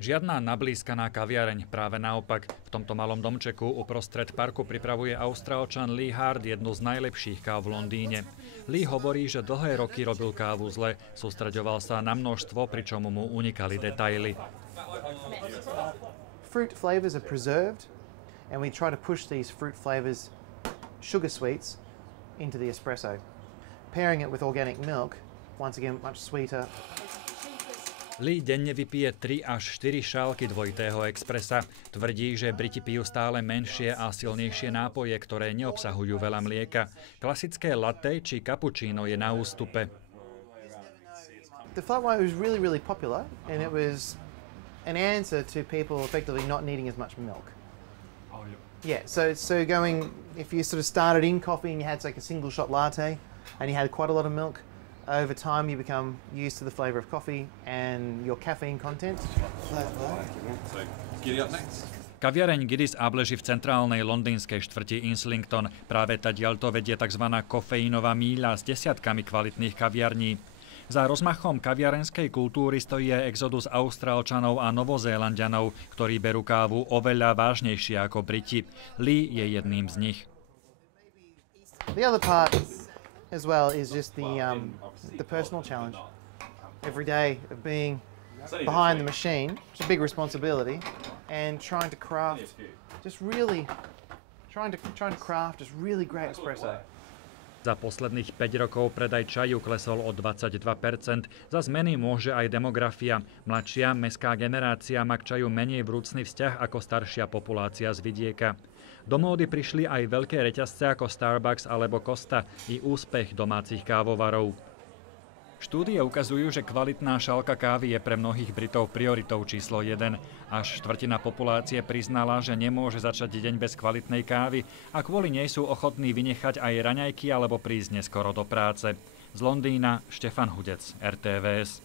Žiadna nablískaná kaviareň, práve naopak. V tomto malom domčeku uprostred parku pripravuje Austrálčan Lee Hart jednu z najlepších káv v Londýne. Lee hovorí, že dlhé roky robil kávu zle, sústreďoval sa na množstvo, pričom mu unikali detaily. Fruit flavors are preserved and we try to push these fruit flavors, sugar sweets, into the espresso. Pairing it with organic milk, once again much sweeter. Lee denne vypije 3 až 4 šálky dvojitého expresa. Tvrdí, že Briti pijú stále menšie a silnejšie nápoje, ktoré neobsahujú veľa mlieka. Klasické latte či cappuccino je na ústupe. The flat white was really popular and it was an answer to people effectively not needing as much milk. Oh, yeah, so going, if you sort of started in coffee and you had like a single shot latte and you had quite a lot of milk, over time you become used to the flavour of coffee and your caffeine content. So, giddy up next. Kaviareň Giddys-Up leží v centrálnej londýnskej štvrti Islington. Práve tadiaľto vedie tzv. Kofeínová míľa s desiatkami kvalitných kaviarní. Za rozmachom kaviarenskej kultúry stojí aj exodus Austrálčanov a Novozélanďanov, ktorí berú kávu oveľa vážnejšie ako Briti. Lee je jedným z nich. The other part as well is just the personal challenge. Every day of being behind the machine, it's a big responsibility, and trying to craft just really great espresso. Za posledných 5 rokov predaj čaju klesol o 22%. Za zmeny môže aj demografia. Mladšia mestská generácia má k čaju menej vrúcny vzťah ako staršia populácia z vidieka. Do módy prišli aj veľké reťazce ako Starbucks alebo Costa i úspech domácich kávovarov. Štúdie ukazujú, že kvalitná šálka kávy je pre mnohých Britov prioritou číslo 1. Až štvrtina populácie priznala, že nemôže začať deň bez kvalitnej kávy a kvôli nej sú ochotní vynechať aj raňajky alebo prísť neskoro do práce. Z Londýna Štefan Hudec, RTVS.